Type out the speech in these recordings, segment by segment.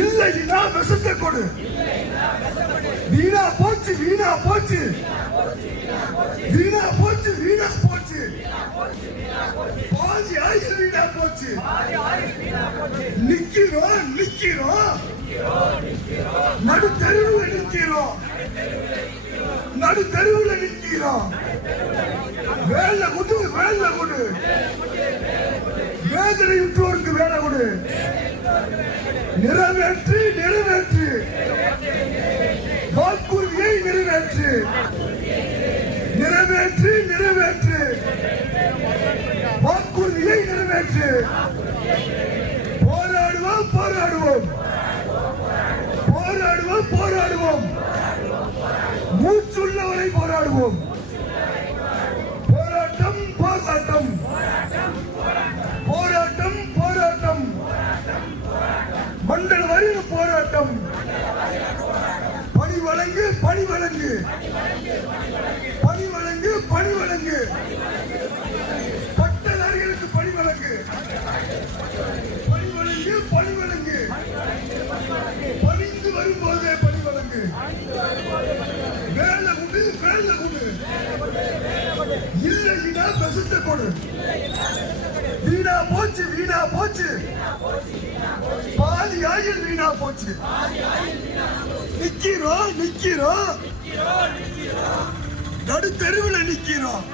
இல்லைன்னா விசத்த கொடு. வீணா போச்சு வீணா போச்சு. வீணா போச்சு வீணா போச்சு. பாதி ஆயுள் வீணா போச்சு. நிக்கிறோம் நிக்கிறோம். நடு தெருவுல நிக்கிறோம். நடு தெருவுல நிக்கிறோம் வேலை கொடு வேலை கொடு வேதனை வேலை கொடு. நிறைவேற்று நிறைவேற்று. வாக்குறுதியை நிறைவேற்று. நிறைவேற்று நிறைவேற்று. வாக்குறுதியை நிறைவேற்று. போராடுவோம் போராடுவோம். போராடுவோம் போராடுவோம். மூச்சுள்ளவரை போராடுவோம். பணி வழங்கு. பணி வழங்கு பணி வழங்கு. பட்டதாரிகளுக்கு பணி வழங்கு. பணி வழங்கு பணி வழங்கு. பணிந்து வரும்போதே பணி வழங்கு. வேலை கொடு வேலை கொடு. இல்லைன்னா பெசத்த கொடு வீணா போச்சு வீணா போச்சு. போச்சு. நிக்கிறோம் நிக்கிறோம் நடு தெருவில் நிக்கிறோம்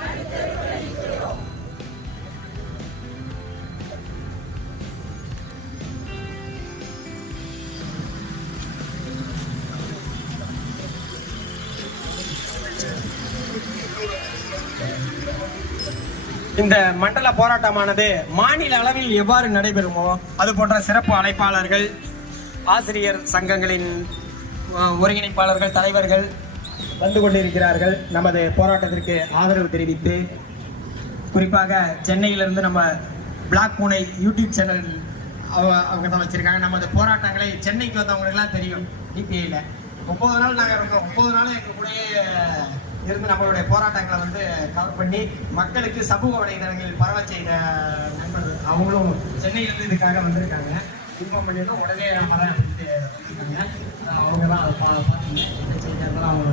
இந்த மண்டல போராட்டமானது மாநில அளவில் எவ்வாறு நடைபெறுமோ அது போன்ற சிறப்பு அழைப்பாளர்கள் ஆசிரியர் சங்கங்களின் ஒருங்கிணைப்பாளர்கள் தலைவர்கள் வந்து கொண்டிருக்கிறார்கள். நமது போராட்டத்திற்கு ஆதரவு தெரிவித்து குறிப்பாக சென்னையிலிருந்து நம்ம பிளாக் பூனை யூடியூப் சேனல் அவ- அவங்க தான் வச்சிருக்காங்க. நமது போராட்டங்களை சென்னைக்கு வந்தவங்களுக்குலாம் தெரியும் டிபிஐல முப்பது நாள் நாங்கள் இருக்கோம். முப்பது நாள் எங்க கூடயே இருந்து நம்மளுடைய போராட்டங்களை வந்து கவர் பண்ணி மக்களுக்கு சமூக வலைதளங்களில் பரவ செய்த நண்பர்கள் அவங்களும் சென்னையிலிருந்து இதுக்காக வந்திருக்காங்க. இன்ஃபார்ம் பண்ணியிருந்தோம் உடனே வரேன் அப்படின்ட்டு சொல்லியிருக்காங்க அவங்க தான் அதை பா- பார்த்து அவங்க